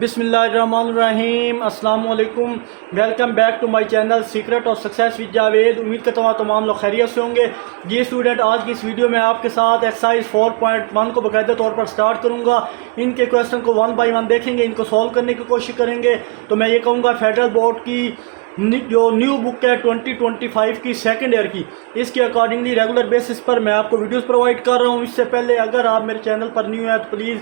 बिस्मिल्लाहिर्रहमानिर्रहीम अस्सलाम वालेकुम। Welcome back to my channel secret of success with Javed. उम्मीद करता हूँ तमाम लोग खैरियत से होंगे। जी स्टूडेंट, आज की इस वीडियो में आपके साथ एक्सरसाइज 4.1 को बाकायदा तौर पर स्टार्ट करूँगा। इनके क्वेश्चन को वन बाई वन देखेंगे, इनको सॉल्व करने की कोशिश करेंगे। तो मैं ये कहूँगा फेडरल बोर्ड की जो न्यू बुक है 2025 की सेकेंड ईयर की, इसके अकॉर्डिंगली रेगुलर बेसिस पर मैं आपको वीडियोस प्रोवाइड कर रहा हूँ। इससे पहले अगर आप मेरे चैनल पर न्यू है तो प्लीज़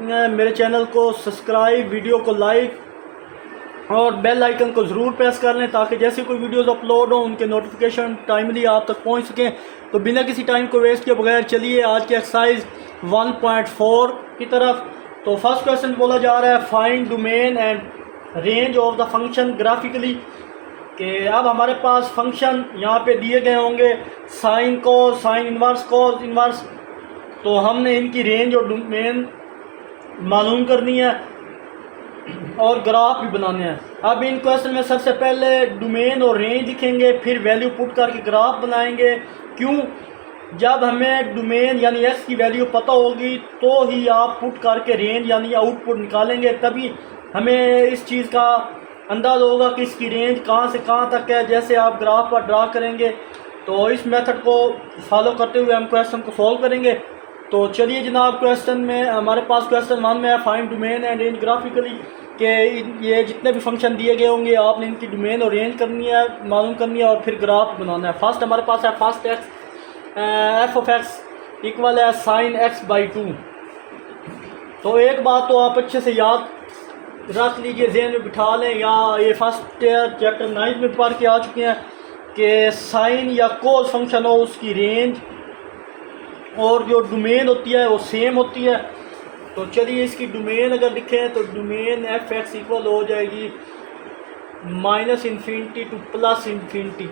मेरे चैनल को सब्सक्राइब, वीडियो को लाइक और बेल आइकन को ज़रूर प्रेस कर लें ताकि जैसे कोई वीडियोस अपलोड हो उनके नोटिफिकेशन टाइमली आप तक पहुंच सकें। तो बिना किसी टाइम को वेस्ट किए बगैर चलिए आज की एक्सरसाइज 1.4 की तरफ। तो फर्स्ट क्वेश्चन बोला जा रहा है find domain and range of the function graphically. कि अब हमारे पास फंक्शन यहाँ पे दिए गए होंगे sine cos, sine inverse, cos inverse. तो हमने इनकी रेंज और डोमेन मालूम करनी है और ग्राफ भी बनाने हैं। अब इन क्वेश्चन में सबसे पहले डोमेन और रेंज लिखेंगे, फिर वैल्यू पुट करके ग्राफ बनाएंगे। क्यों? जब हमें डोमेन यानी एक्स की वैल्यू पता होगी तो ही आप पुट करके रेंज यानी आउटपुट निकालेंगे, तभी हमें इस चीज़ का अंदाज़ होगा कि इसकी रेंज कहाँ से कहाँ तक है, जैसे आप ग्राफ पर ड्रा करेंगे। तो इस मेथड को फॉलो करते हुए हम क्वेश्चन को सॉल्व करेंगे। तो चलिए जनाब, क्वेश्चन में हमारे पास क्वेश्चन 1 में है find domain and range graphically. कि ये जितने भी फंक्शन दिए गए होंगे आपने इनकी डोमेन और रेंज करनी है, मालूम करनी है और फिर ग्राफ बनाना है। फर्स्ट हमारे पास है first x F of x equal है साइन एक्स बाई 2। तो एक बात तो आप अच्छे से याद रख लीजिए, जहन में बिठा लें, या ये फर्स्ट चैप्टर 9 में पढ़ के आ चुके हैं कि साइन या कोस फंक्शन हो उसकी रेंज और जो डोमेन होती है वो सेम होती है। तो चलिए इसकी डोमेन अगर लिखें तो डोमेन एफ एक्स इक्वल हो जाएगी -इन्फिनिटी टू प्लस इन्फिनिटी,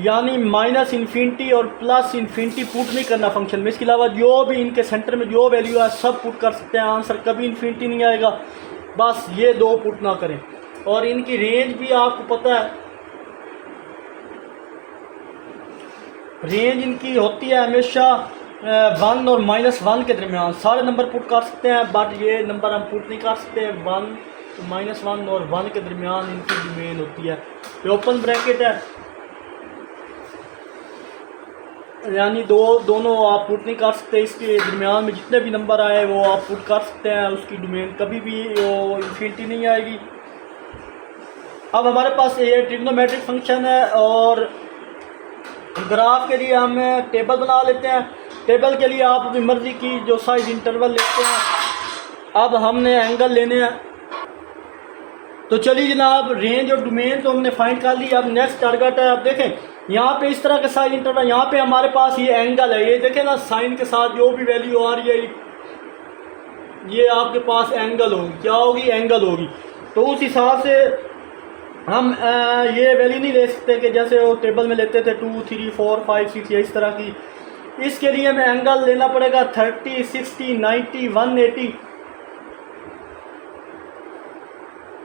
यानी -इन्फिनिटी और प्लस इन्फिनिटी पुट नहीं करना फंक्शन में। इसके अलावा जो भी इनके सेंटर में जो वैल्यू है सब पुट कर सकते हैं, आंसर कभी इन्फिनिटी नहीं आएगा, बस ये दो पुट ना करें। और इनकी रेंज भी आपको पता है, रेंज इनकी होती है हमेशा 1 और -1 के दरमियान। सारे नंबर पुट कर सकते हैं बट ये नंबर हम पुट नहीं कर सकते। 1 -1 और 1 के दरमियान इनकी डोमेन होती है। ये ओपन ब्रैकेट है, यानी दोनों आप पुट नहीं कर सकते। इसके दरमियान में जितने भी नंबर आए वो आप पुट कर सकते हैं, उसकी डोमेन कभी भी वो इन्फिनिटी नहीं आएगी। अब हमारे पास ये ट्रिग्नोमेट्रिक फंक्शन है और ग्राफ के लिए हम टेबल बना लेते हैं। टेबल के लिए आप अपनी मर्ज़ी की जो साइज इंटरवल लेते हैं। अब हमने एंगल लेने हैं। तो चलिए जनाब, रेंज और डोमेन तो हमने फाइंड कर ली। अब नेक्स्ट टारगेट है, आप देखें यहाँ पे इस तरह का साइज इंटरवल, यहाँ पे हमारे पास ये एंगल है, ये देखें ना, साइन के साथ जो भी वैल्यू आ रही है ये आपके पास एंगल होगी। क्या होगी? एंगल होगी। तो उस हिसाब से हम ये वैल्यू नहीं ले सकते कि जैसे वो टेबल में लेते थे 2, 3, 4, 5, 6 या इस तरह की। इसके लिए हमें एंगल लेना पड़ेगा 30, 60, 90, 180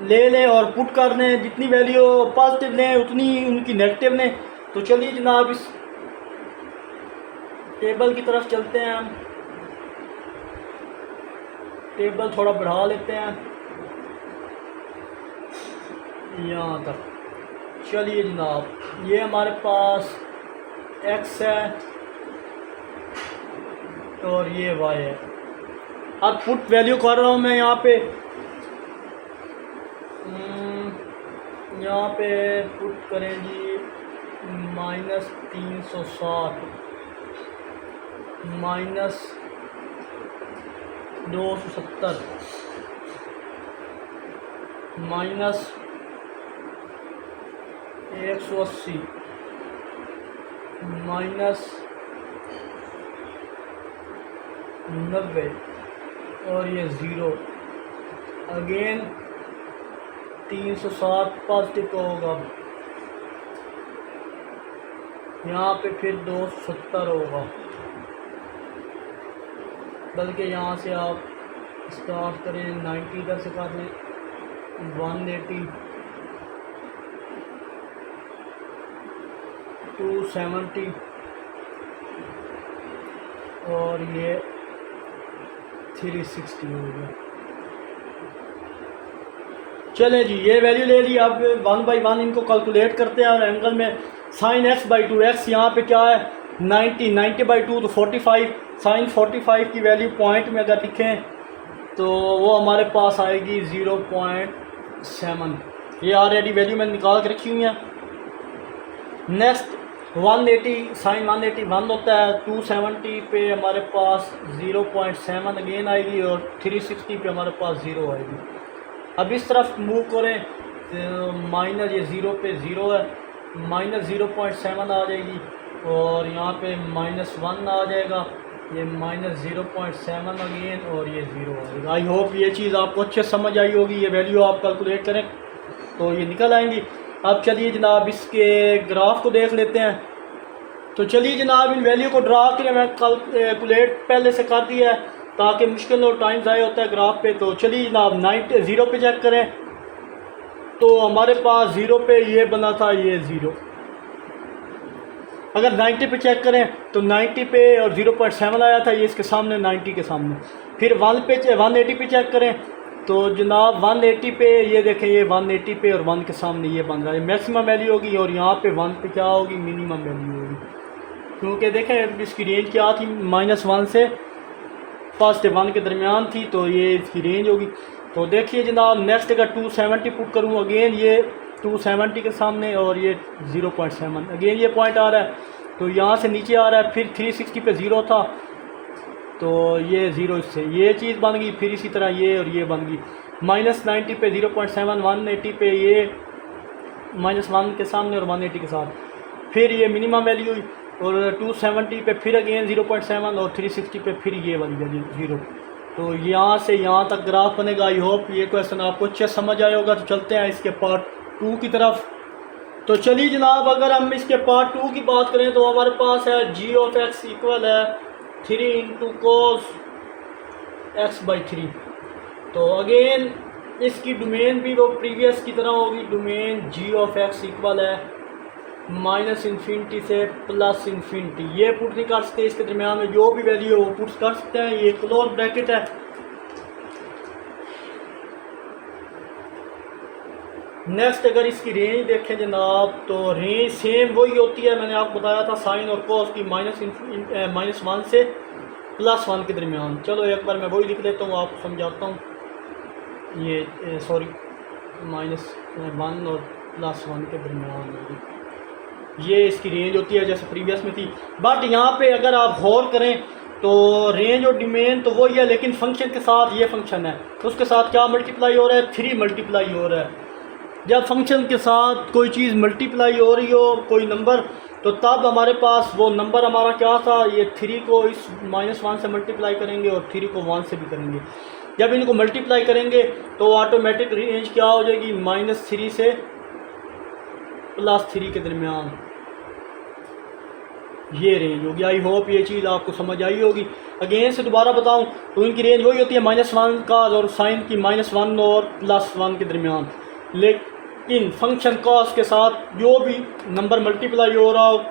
ले लें और पुट कर लें। जितनी वैल्यू पॉजिटिव लें उतनी उनकी नेगेटिव लें। तो चलिए जनाब इस टेबल की तरफ चलते हैं। हम टेबल थोड़ा बढ़ा लेते हैं यहाँ तक। चलिए जनाब, ये हमारे पास x है और ये y है। अब पुट वैल्यू कर रहा हूँ मैं यहाँ पे पुट करें जी -360 -270 -180 -90 और ये 0 अगेन 360 पॉजिटिव का होगा, यहाँ पे फिर 270 होगा। बल्कि यहाँ से आप स्टार्ट करें 90 इधर से कर लें, 180 270 और ये 360 हो गया। चले जी, ये वैल्यू ले ली। अब 1 बाई 1 इनको कैलकुलेट करते हैं और एंगल में साइन एक्स बाई 2 एक्स यहाँ पे क्या है 90 बाई 2 तो 45। साइन 45 की वैल्यू पॉइंट में अगर लिखें तो वो हमारे पास आएगी 0.7। ये ऑलरेडी वैल्यू मैंने निकाल के रखी हुई है। नेक्स्ट 180 साइन 181 होता है, 270 पे हमारे पास 0.7 अगेन आएगी और 360 पे हमारे पास 0 आएगी। अब इस तरफ मूव करें तो माइनस ये 0 पे 0 है, माइनस 0.7 आ जाएगी और यहाँ पे -1 आ जाएगा, ये -0.7 अगेन और ये 0 आएगा। आई होप ये चीज़ आपको अच्छे समझ आई होगी। ये वैल्यू आप कैलकुलेट करें तो ये निकल आएंगी। अब चलिए जनाब इसके ग्राफ को देख लेते हैं। तो चलिए जनाब इन वैल्यू को ड्रा करें। मैं कैलकुलेट पहले से कर दिया है ताकि मुश्किल और टाइम ज़ाया होता है ग्राफ पे। तो चलिए जनाब 0 पे चेक करें तो हमारे पास 0 पे ये बना था, ये 0। अगर 90 पे चेक करें तो 90 पे और 0.7 आया था, ये इसके सामने 90 के सामने। फिर 180 पे चेक करें तो जनाब 180 पे ये देखें, ये 180 पे और 1 के सामने ये बन रहा है, मैक्सिमम वैल्यू होगी। और यहाँ पे 1 पे क्या होगी, मिनिमम वैल्यू होगी। क्योंकि देखें इसकी रेंज क्या थी, -1 से +1 के दरमियान थी, तो ये इसकी रेंज होगी। तो देखिए जनाब नेक्स्ट अगर 270 पुट करूँ, अगेन ये 270 के सामने और ये 0.7 अगेन ये पॉइंट आ रहा है, तो यहाँ से नीचे आ रहा है। फिर 360 पे 0 था तो ये 0 इससे ये चीज़ बन गई। फिर इसी तरह ये और ये बन गई। -90 पे 0.7, 180 पे ये -1 के सामने और 180 के साथ। फिर ये मिनिमम वैल्यू हुई और 270 पे फिर अगेन 0.7 और 360 पे फिर ये वाली वैल्यू 0। तो यहाँ से यहाँ तक ग्राफ बनेगा। आई होप ये क्वेश्चन आपको अच्छे समझ आया होगा। तो चलते हैं इसके पार्ट 2 की तरफ। तो चलिए जनाब अगर हम इसके पार्ट 2 की बात करें तो हमारे पास है g(x) इक्वल है 3 इंटू cos x/3। तो अगेन इसकी डोमेन भी वो प्रीवियस की तरह होगी। डोमेन g(x) इक्वल है -∞ से +∞। ये पुट नहीं कर सकते, इसके दरमियान में जो भी वैल्यू है वो पुट कर सकते हैं। ये क्लोज ब्रैकेट है। नेक्स्ट अगर इसकी रेंज देखें जनाब तो रेंज सेम वही होती है, मैंने आपको बताया था साइन और कॉस की -1 से +1 के दरमियान। चलो एक बार मैं वही लिख लेता हूँ, आपको समझाता हूँ। ये सॉरी -1 और +1 के दरमियान होगी। ये इसकी रेंज होती है जैसे प्रीवियस में थी। बट यहाँ पे अगर आप गौर करें तो रेंज और डोमेन तो वही है, लेकिन फंक्शन के साथ ये फंक्शन है तो उसके साथ क्या मल्टीप्लाई हो रहा है, 3 मल्टीप्लाई हो रहा है। जब फंक्शन के साथ कोई चीज़ मल्टीप्लाई हो रही हो, कोई नंबर, तो तब हमारे पास वो नंबर हमारा क्या था, ये 3 को इस -1 से मल्टीप्लाई करेंगे और 3 को 1 से भी करेंगे। जब इनको मल्टीप्लाई करेंगे तो ऑटोमेटिक रेंज क्या हो जाएगी, -3 से +3 के दरमियान ये रेंज होगी। आई होप ये चीज़ आपको समझ आई होगी। अगेन से दोबारा बताऊं तो इनकी रेंज वही होती है -1 का और साइन की -1 और +1 के दरमियान। लेकिन फंक्शन कॉस के साथ जो भी नंबर मल्टीप्लाई हो रहा हो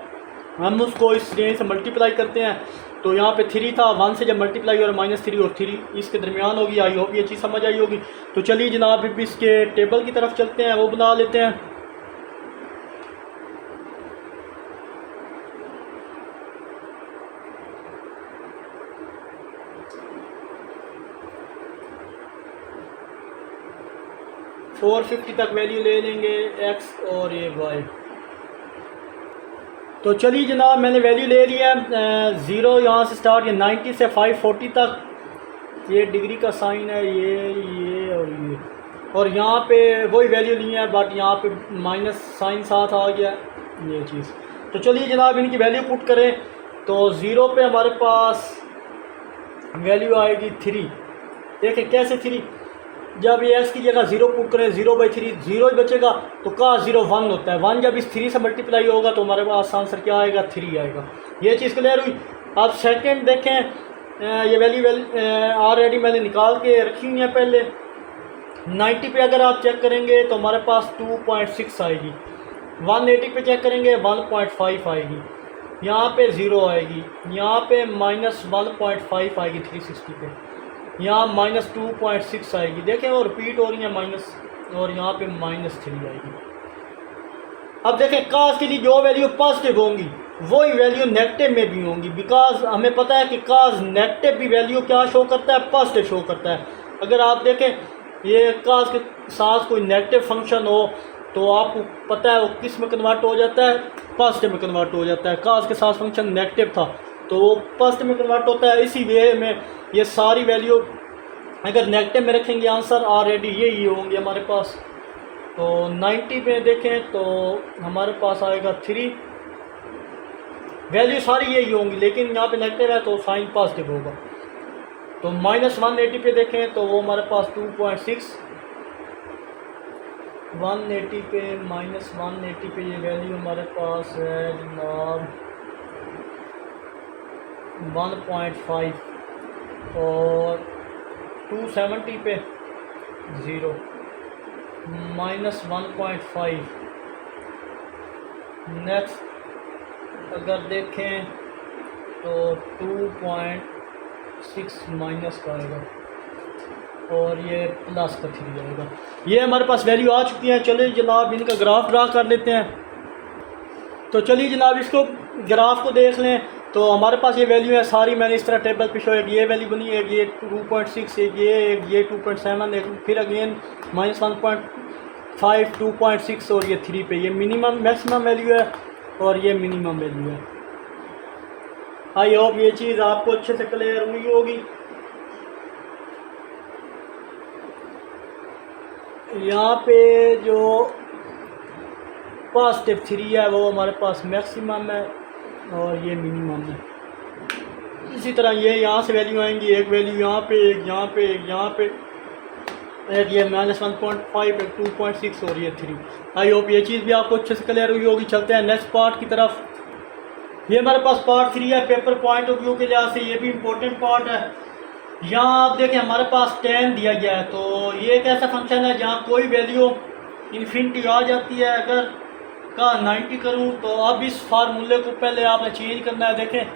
हम उसको इस रेंज से मल्टीप्लाई करते हैं। तो यहाँ पे 3 था, 1 से जब मल्टीप्लाई हो रहा है -3 और 3 इसके दरमियान होगी। आई होप ये चीज़ समझ आई होगी। तो चलिए जनाब अब इसके टेबल की तरफ चलते हैं, वो बना लेते हैं। फोर 450 तक वैल्यू ले लेंगे x और ये y। तो चलिए जनाब मैंने वैल्यू ले लिया है 0 यहाँ से स्टार्ट, ये 90 से 540 तक। ये डिग्री का साइन है, ये और यहाँ पे वही वैल्यू ली है, बट यहाँ पे माइनस साइन साथ आ गया ये चीज़। तो चलिए जनाब इनकी वैल्यू पुट करें तो 0 पे हमारे पास वैल्यू आएगी 3। देखें कैसे 3, जब ये x की जगह 0 पुट करें 0/3 0 ही बचेगा तो का 0 1 होता है। 1 जब इस 3 से मल्टीप्लाई होगा तो हमारे पास आंसर क्या आएगा, 3 आएगा। ये चीज़ क्लियर हुई। अब सेकंड देखें, ये वैल्यू ऑलरेडी मैंने निकाल के रखी हुई है पहले। 90 पे अगर आप चेक करेंगे तो हमारे पास 2.6 आएगी। 180 पे चेक करेंगे 1.5 आएगी। यहाँ पे 0 आएगी, यहाँ पे -1.5 आएगी 360 पे। यहाँ -2.6 आएगी, देखें वो रिपीट हो रही है माइनस, और यहाँ पे -3 आएगी। अब देखें काज के लिए जो वैल्यू पॉजिटिव होंगी वही वैल्यू नेगेटिव में भी होंगी, बिकॉज हमें पता है कि काज नेगेटिव भी वैल्यू क्या शो करता है, पॉजिटिव शो करता है। अगर आप देखें ये काज के साथ कोई नेगेटिव फंक्शन हो तो आपको पता है वो किस में कन्वर्ट हो जाता है, पॉजिटिव में कन्वर्ट हो जाता है। काज के साथ फंक्शन नेगेटिव था तो वो पॉजिटिव में कन्वर्ट होता है। इसी वे में ये सारी वैल्यू अगर नेगेटिव में रखेंगे आंसर ऑलरेडी यही होंगे हमारे पास। तो 90 पे देखें तो हमारे पास आएगा 3, वैल्यू सारी यही होंगी लेकिन यहाँ पे नेगेटिव है तो साइन पॉजिटिव होगा। तो -180 पे देखें तो वो हमारे पास 2.6, 180 पे -180 पे ये वैल्यू हमारे पास है जनाब 1.5, और 270 पे 0, -1.5। नेक्स्ट अगर देखें तो 2.6 माइनस का आएगा और ये प्लस का 3 आएगा। ये हमारे पास वैल्यू आ चुकी है। चलिए जनाब इनका ग्राफ ड्रा कर लेते हैं। तो चलिए जनाब इसको ग्राफ को देख लें। तो हमारे पास ये वैल्यू है सारी, मैंने इस तरह टेबल पे शो, एक ये वैल्यू बनी है, ये 2.6, एक ये 2.7, एक फिर अगेन -1.5, 2.6 और ये 3 पे। ये मिनिमम मैक्सिमम वैल्यू है और ये मिनिमम वैल्यू है। आई होप ये चीज़ आपको अच्छे से क्लियर हुई होगी। यहाँ पे जो पॉजिटिव 3 है वो हमारे पास मैक्सिमम है और ये मिनिमम है। इसी तरह ये यहाँ से वैल्यू आएंगी, एक वैल्यू यहाँ पे, एक यहाँ पे, एक यहाँ पे, एक ये -1.5, एक 2.6 और ये 3। आई होप ये चीज़ भी आपको अच्छे से क्लियर हुई होगी। चलते हैं नेक्स्ट पार्ट की तरफ। ये हमारे पास पार्ट 3 है। पेपर पॉइंट ऑफ व्यू के लिहाज से ये भी इम्पोर्टेंट पार्ट है। यहाँ आप देखें हमारे पास 10 दिया गया है। तो ये एक ऐसा फंक्शन है जहाँ कोई वैल्यू इन्फिनिटी आ जाती है। अगर का 90 करूँ तो अब इस फार्मूले को पहले आपने चेंज करना है। देखें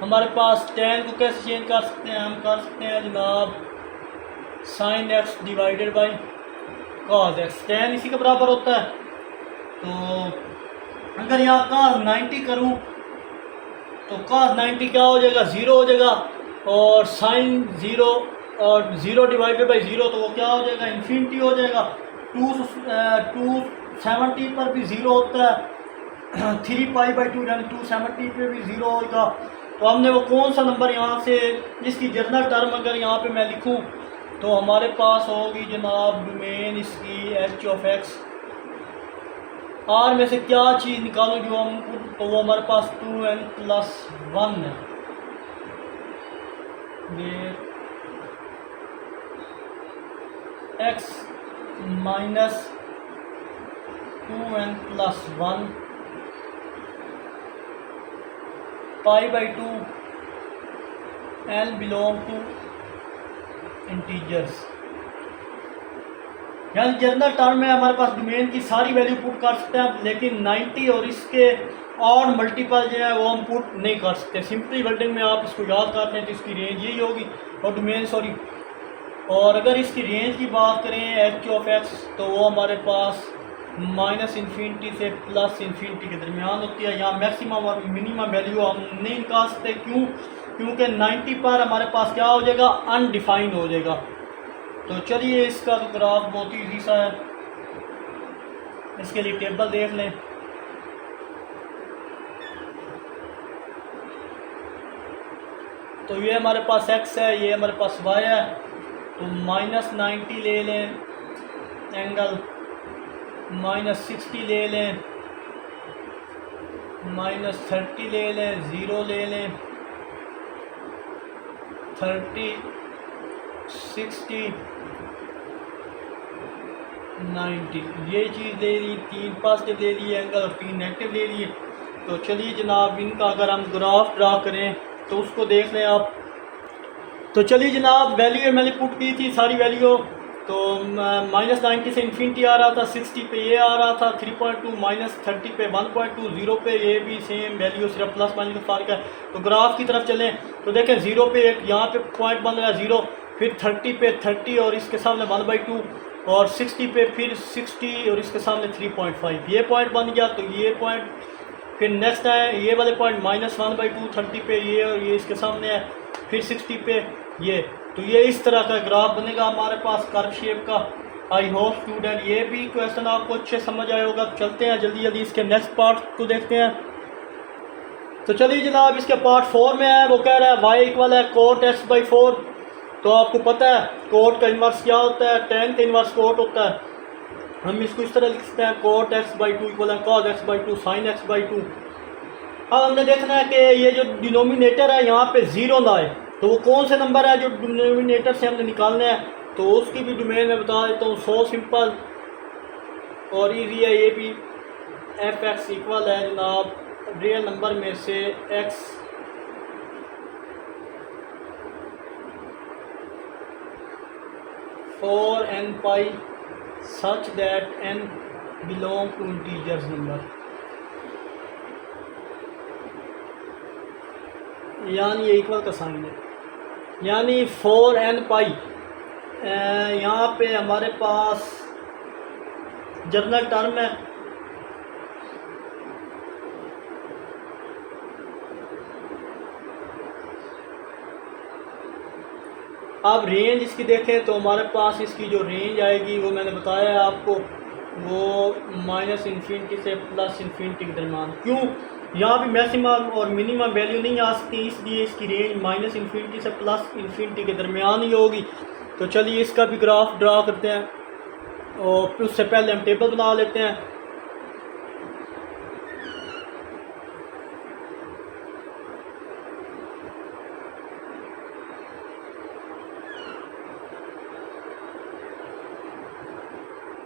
हमारे पास 10 को कैसे चेंज कर सकते हैं, हम कर सकते हैं जनाब sin x divided by cos x। 10 इसी के बराबर होता है। तो अगर यहाँ cos 90 करूँ तो cos 90 क्या हो जाएगा, 0 हो जाएगा, और sin 0 और 0 डिवाइडेड बाई 0 तो वो क्या हो जाएगा, इन्फिनिटी हो जाएगा। 270 पर भी 0 होता है, 3π/2 यानी 270 पे भी 0 होगा। तो हमने वो कौन सा नंबर यहाँ से, इसकी जर्नल टर्म अगर यहाँ पे मैं लिखूँ तो हमारे पास होगी जनाब डोमेन इसकी h(x). आर में से क्या चीज़ निकालूँ जो हम, तो वो हमारे पास 2n+1 है। ये x minus 2n+1 π/2 l belong to integers. यानी जनरल टर्म में हमारे पास डोमेन की सारी वैल्यू पुट कर सकते हैं, लेकिन 90 और इसके और मल्टीपल जो है वो हम पुट नहीं कर सकते। सिंपली वर्डिंग में आप इसको याद करते हैं तो इसकी रेंज यही होगी, और डोमेन सॉरी। और अगर इसकी रेंज की बात करें h(x) तो वो हमारे पास -इन्फिनिटी से +इन्फिनिटी के दरमियान होती है। यहाँ मैक्सिमम और मिनिमम वैल्यू हम नहीं निकाल सकते। क्यों? क्योंकि 90 पर हमारे पास क्या हो जाएगा, अनडिफाइंड हो जाएगा। तो चलिए इसका तो ग्राफ बहुत ही ईजी सा है। इसके लिए टेबल देख लें। तो ये हमारे पास x है, ये हमारे पास y है। तो -90 ले लें एंगल, -60 ले लें, -30 ले लें, 0 ले लें, 30, 60, 90 ये चीज़ ले ली। 3 पॉजिटिव ले लिए एंगल और 3 नेगेटिव ले लिए। तो चलिए जनाब इनका अगर हम ग्राफ ड्रा करें तो उसको देख लें आप। तो चलिए जनाब वैल्यू मैंने पुट की थी सारी वैल्यू। तो -90 से इन्फिनिटी आ रहा था, 60 पे ये आ रहा था 3.2, -30 पे 1.2, 0 पे ये भी सेम वैल्यू, सिर्फ प्लस माइनस का फर्क है। तो ग्राफ की तरफ चलें तो देखें 0 पे एक यहाँ पे पॉइंट बन रहा है 0, फिर 30 पे 30 और इसके सामने 1/2, और 60 पे फिर 60 और इसके सामने 3.5। ये पॉइंट बन गया। तो ये पॉइंट फिर नेक्स्ट है ये वाले पॉइंट -1/2 30 पे ये, और ये इसके सामने है, फिर 60 पे ये। तो ये इस तरह का ग्राफ बनेगा हमारे पास कर्व शेप का। आई होप स्टूडेंट ये भी क्वेश्चन आपको अच्छे समझ आया होगा। तो चलते हैं जल्दी जल्दी इसके नेक्स्ट पार्ट को देखते हैं। तो चलिए जनाब, इसके पार्ट 4 में है, वो कह रहा है y इक्वल है cot x/4। तो आपको पता है कोट का इन्वर्स क्या होता है, tan का इन्वर्स कोट होता है। हम इसको इस तरह लिख सकते हैं cot x/2 इक्वल है cos x/2 sin x/2। अब हमने देखना है कि ये जो डिनोमिनेटर है यहाँ पे ज़ीरो ना आए। तो वो कौन से नंबर है जो डिनोमिनेटर से हमने निकालने हैं, तो उसकी भी डोमेन में बता देता हूँ। सो सिंपल और ईजी है ये भी। एफ एक्स इक्वल है जनाब रियल नंबर में से x for n pi such that n belong to integers number, यानी ये इक्वल का साइन है, यानी for n pi यहाँ पे हमारे पास जनरल टर्म है। अब रेंज इसकी देखें तो हमारे पास इसकी जो रेंज आएगी वो मैंने बताया है आपको, वो -∞ से +∞ के दरम्यान। क्यों, यहाँ भी मैक्सिमम और मिनिमम वैल्यू नहीं आ सकती, इसलिए इसकी रेंज -∞ से +∞ के दरमियान ही होगी। तो चलिए इसका भी ग्राफ ड्रा करते हैं, और फिर उससे पहले हम टेबल बना लेते हैं।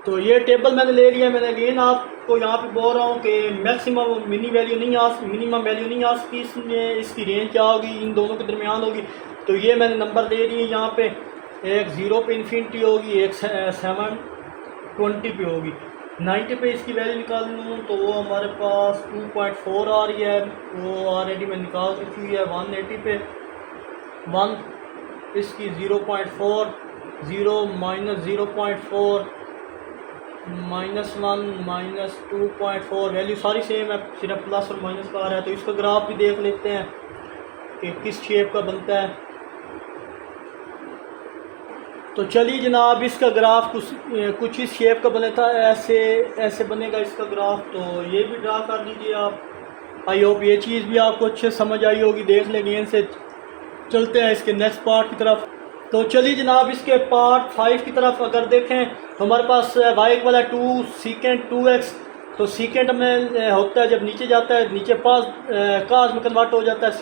तो ये टेबल मैंने ले लिया। मैंने अगेन आपको यहाँ पे बोल रहा हूँ कि मैक्सिमम मिनिमम वैल्यू नहीं आ सकती, इसमें इसकी रेंज क्या होगी, इन दोनों के दरमियान होगी। तो ये मैंने नंबर ले लिए यहाँ पे, एक 0 पे इन्फिनिटी होगी, एक 720 पे होगी। 90 पे इसकी वैल्यू निकाल लूँ तो वो हमारे पास 2.4 आ रही है, वो ऑलरेडी मैं निकाल चुकी हुई है। 180 पे 1 इसकी 0.4 0 -0.4 -1 -2.4 वैल्यू सारी सेम है, सिर्फ प्लस और माइनस का आ रहा है। तो इसका ग्राफ भी देख लेते हैं कि किस शेप का बनता है। तो चलिए जनाब, इसका ग्राफ कुछ इस शेप का बना था, ऐसे बनेगा इसका ग्राफ। तो ये भी ड्रा कर दीजिए आप। आई होप ये चीज़ भी आपको अच्छे समझ आई होगी। देख लेंगे इनसे। चलते हैं इसके नेक्स्ट पार्ट की तरफ। तो चलिए जनाब, इसके पार्ट 5 की तरफ अगर देखें तो हमारे पास y इक्वल है 2 सीकेंट 2x। तो सीकेंट में होता है जब नीचे जाता है, नीचे पास काज में कन्वर्ट हो जाता है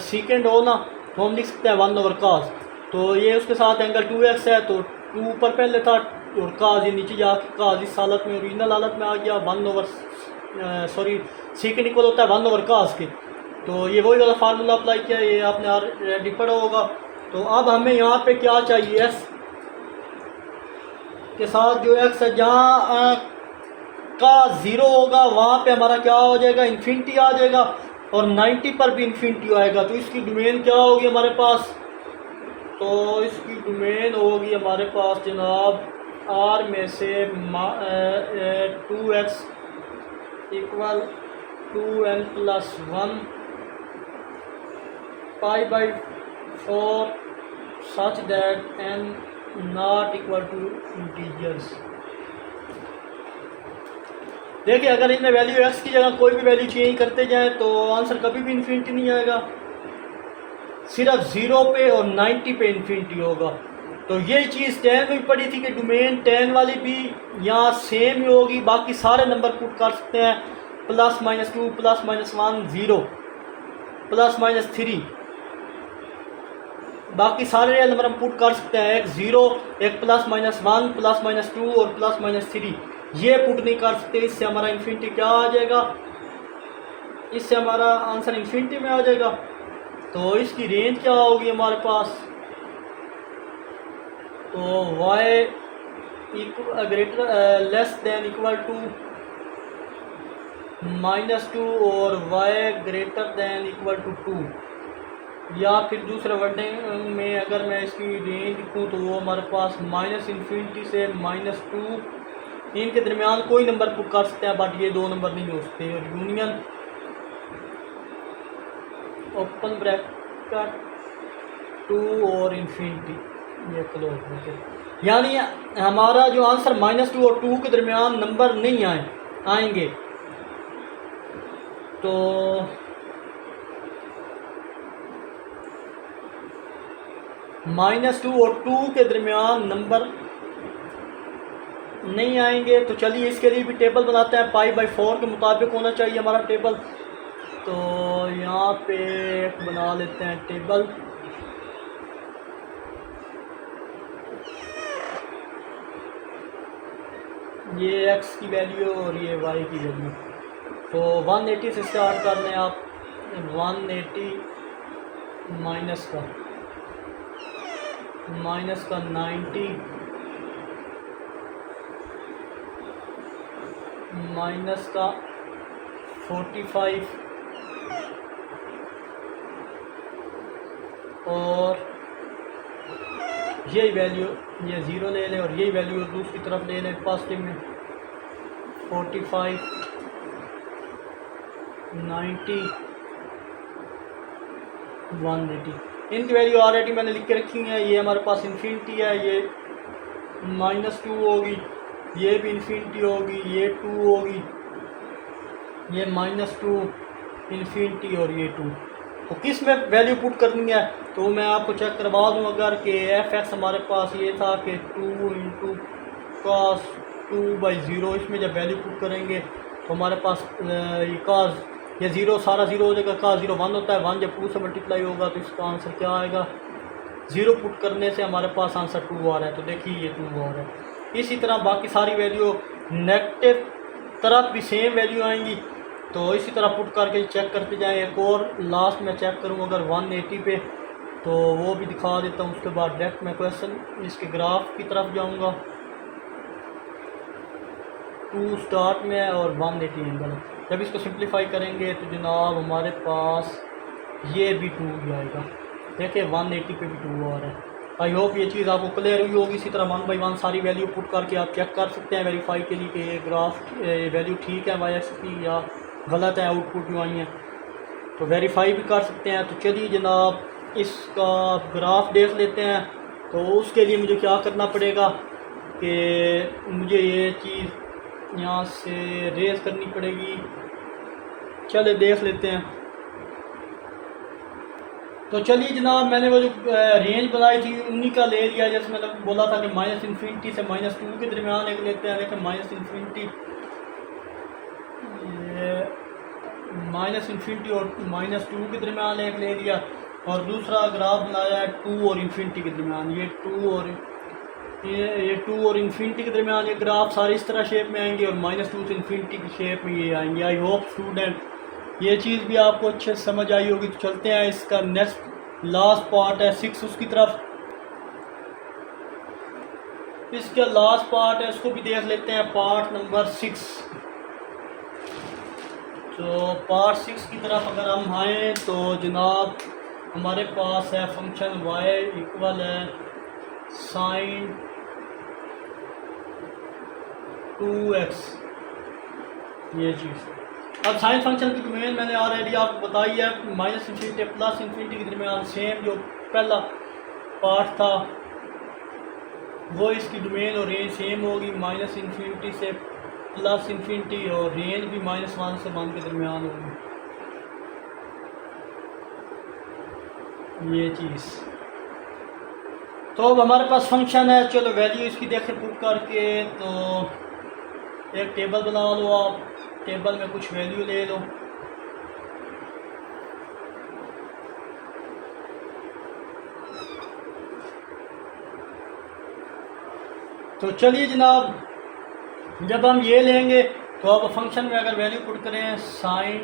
सीकेंट हो ना, तो हम लिख सकते हैं 1/cos। तो ये उसके साथ एंगल 2x है, तो 2 ऊपर पहले था और काज ये नीचे जाके काज इस हालत में ओरिजिनल हालत में आ गया। सीकेंट इक्वल होता है 1/cos के। तो ये वही वाला फार्मूला अप्लाई किया, ये आपने ऑलरेडी पढ़ा होगा। तो अब हमें यहाँ पे क्या चाहिए, s के साथ जो x है, जहाँ का 0 होगा वहाँ पे हमारा क्या हो जाएगा, इन्फिनिटी आ जाएगा, और 90 पर भी इन्फिनिटी आएगा। तो इसकी डोमेन क्या होगी हमारे पास, तो इसकी डोमेन होगी हमारे पास जनाब r में से 2x equal 2n+1 π/4 such that n not equal to integers। देखिए, अगर इनमें वैल्यू x की जगह कोई भी वैल्यू चेंज करते जाएं तो आंसर कभी भी इन्फिनिटी नहीं आएगा, सिर्फ 0 पे और 90 पे इन्फिनिटी होगा। तो ये चीज़ 10 में भी पड़ी थी कि डोमेन 10 वाली भी यहाँ सेम ही होगी। बाकी सारे नंबर पुट कर सकते हैं, +-2 +-1 0 +-3, बाकी सारे रियल नंबर हम पुट कर सकते हैं। एक 0 एक +-1 +-2 और +-3 ये पुट नहीं कर सकते। इससे हमारा इन्फिनिटी क्या आ जाएगा, इससे हमारा आंसर इन्फिनिटी में आ जाएगा। तो इसकी रेंज क्या होगी हमारे पास, तो y less than equal to -2 और y greater than equal to 2। या फिर दूसरे वर्डिंग में अगर मैं इसकी रेंज लिखूँ तो वो हमारे पास -∞ से -2 इनके दरमियान कोई नंबर पुट कर सकते हैं, बट ये दो नंबर नहीं हो सकते। और यूनियन ओपन ब्रैकेट 2 और इन्फिनिटी ये क्लोज ब्रैकेट, यानी हमारा जो आंसर -2 और 2 के दरमियान नंबर नहीं आएंगे। तो -2 और 2 के दरमियान नंबर नहीं आएंगे। तो चलिए इसके लिए भी टेबल बनाते हैं। π/4 के मुताबिक होना चाहिए हमारा टेबल। तो यहाँ पे एक बना लेते हैं टेबल। ये x की वैल्यू और ये y की वैल्यू। तो 180 से स्टार्ट कर लें आप। 180 माइनस का 90 माइनस का 45 और यही वैल्यू ये ज़ीरो ले लें और यही वैल्यू दूसरी तरफ ले लें पॉजिटिव में 45 90 180। इनकी वैल्यू ऑलरेडी मैंने लिख के रखी है। ये हमारे पास इन्फिनिटी है, ये -2 होगी, ये भी इन्फिनिटी होगी, ये 2 होगी, ये -2 इन्फिनिटी और ये 2। तो किस में वैल्यू पुट करनी है तो मैं आपको चेक करवा दूँ। अगर कि f(x) हमारे पास ये था कि 2 × cos 2/0, इसमें जब वैल्यू पुट करेंगे तो हमारे पास ये cos ये 0 सारा 0 हो जाएगा। cos 0 1 होता है, 1 जब 2 से मल्टीप्लाई होगा तो इसका आंसर क्या आएगा। 0 पुट करने से हमारे पास आंसर 2 आ रहा है। तो देखिए ये 2 आ रहा है। इसी तरह बाकी सारी वैल्यू नेगेटिव तरफ भी सेम वैल्यू आएंगी। तो इसी तरह पुट करके चेक करते जाएं। एक और लास्ट में चेक करूँ अगर 180 पे, तो वो भी दिखा देता हूँ। उसके बाद डायरेक्ट मैं क्वेश्चन इसके ग्राफ की तरफ जाऊँगा। 2 स्टार्ट में है और 180 एंगल है। जब इसको सिंप्लीफाई करेंगे तो जनाब हमारे पास ये भी 2 ही आएगा। देखिए 180 पे भी 2 आ रहा है। आई होप ये चीज़ आपको क्लियर हुई होगी। इसी तरह 1 बाई 1 सारी वैल्यू पुट करके आप चेक कर सकते हैं वेरीफाई के लिए कि ये ग्राफ वैल्यू ठीक है y-एक्स की या गलत है, आउटपुट जो आई हैं। तो वेरीफाई भी कर सकते हैं। तो चलिए जनाब इसका ग्राफ देख लेते हैं। तो उसके लिए मुझे क्या करना पड़ेगा कि मुझे ये चीज़ यहाँ से रेज करनी पड़ेगी। चले देख लेते हैं। तो चलिए जनाब मैंने वो जो रेंज बनाई थी उन्हीं का ले लिया। जैसे मैंने बोला था कि -∞ से -2 के दरमियान एक लेते हैं। लेकिन -∞ -∞ और -2 के दरमियान एक ले लिया और दूसरा ग्राफ बनाया है 2 और इन्फिनिटी के दरमियान। ये 2 और इन्फिनिटी के दरमियान ये ग्राफ सारे इस तरह शेप में आएंगे और -2 से इन्फिनिटी की शेप में ये आएंगे। आई होप स्टूडेंट ये चीज़ भी आपको अच्छे से समझ आई होगी। तो चलते हैं इसका नेक्स्ट लास्ट पार्ट है 6 उसकी तरफ। इसका लास्ट पार्ट है उसको भी देख लेते हैं, पार्ट नंबर 6। तो पार्ट 6 की तरफ अगर हम आएँ तो जनाब हमारे पास है फंक्शन y इक्वल है sin 2x ये चीज़। अब साइन फंक्शन की डोमेन मैंने ऑलरेडी आपको बताई है। -∞ प्लस इन्फिनिटी के दरमियान सेम जो पहला पार्ट था वो इसकी डोमेन और रेंज सेम होगी। -∞ से प्लस इन्फिनिटी और रेंज भी -1 से 1 के दरमियान होगी ये चीज़। तो अब हमारे पास फंक्शन है। चलो वैल्यू इसकी देखें पुट करके। तो एक टेबल बना लो आप, टेबल में कुछ वैल्यू ले लो। तो चलिए जनाब जब हम ये लेंगे तो अब फंक्शन में अगर वैल्यू पुट करें sin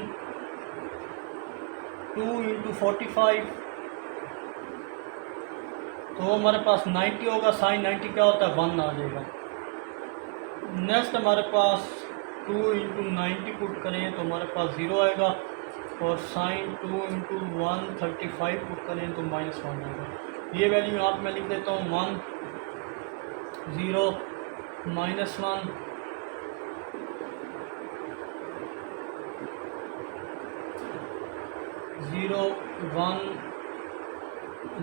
2 × 45 तो हमारे पास 90 होगा। sin 90 क्या होता है 1 आ जाएगा। नेक्स्ट हमारे पास 2 × 90 पुट करें तो हमारे पास 0 आएगा। और साइन 2 इंटू 135 पुट करें तो -1 होगा। ये वैल्यू यहाँ पर मैं लिख देता हूँ 1 0 -1 0 1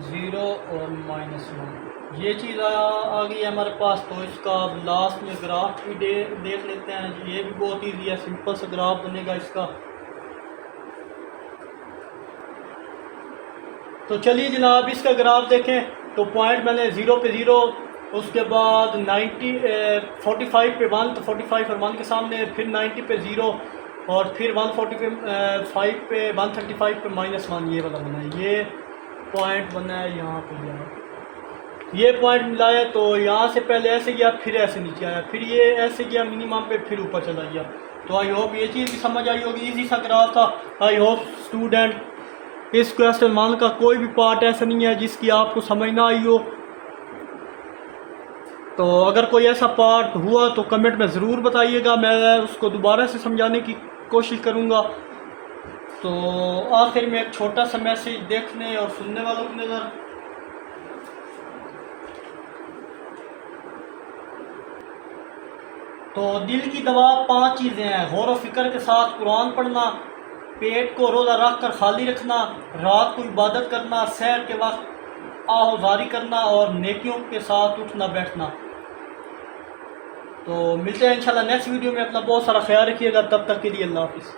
0 और -1। ये चीज़ आ गई है हमारे पास। तो इसका अब लास्ट में ग्राफ भी देख लेते हैं। ये भी बहुत ईजी है, सिंपल सा ग्राफ बनेगा इसका। तो चलिए जनाब इसका ग्राफ देखें। तो पॉइंट मैंने 0 पे 0, उसके बाद 90 45 पे 1, तो 45 और 1 के सामने, फिर 90 पे 0 और फिर 145 पे 135 पे -1। ये वाला बना है, ये पॉइंट बना है यहाँ पे। ये पॉइंट मिला है। तो यहाँ से पहले ऐसे गया, फिर ऐसे नीचे आया, फिर ये ऐसे गया मिनिमम पे, फिर ऊपर चला गया। तो आई होप ये चीज़ भी समझ आई होगी। इजी सा ग्राफ था। आई होप स्टूडेंट इस क्वेश्चन वन का कोई भी पार्ट ऐसा नहीं है जिसकी आपको समझ ना आई हो। तो अगर कोई ऐसा पार्ट हुआ तो कमेंट में ज़रूर बताइएगा, मैं उसको दोबारा से समझाने की कोशिश करूँगा। तो आखिर में एक छोटा सा मैसेज देखने और सुनने वालों की नज़र। तो दिल की दवा 5 चीज़ें हैं: गौर व फिक्र के साथ कुरान पढ़ना, पेट को रोज़ा रख कर खाली रखना, रात को इबादत करना, सैर के वक्त आहुजारी करना और नेकियों के साथ उठना बैठना। तो मिलते हैं इंशाल्लाह नेक्स्ट वीडियो में। अपना बहुत सारा ख्याल रखिएगा। तब तक के लिए अल्लाह हाफिज़।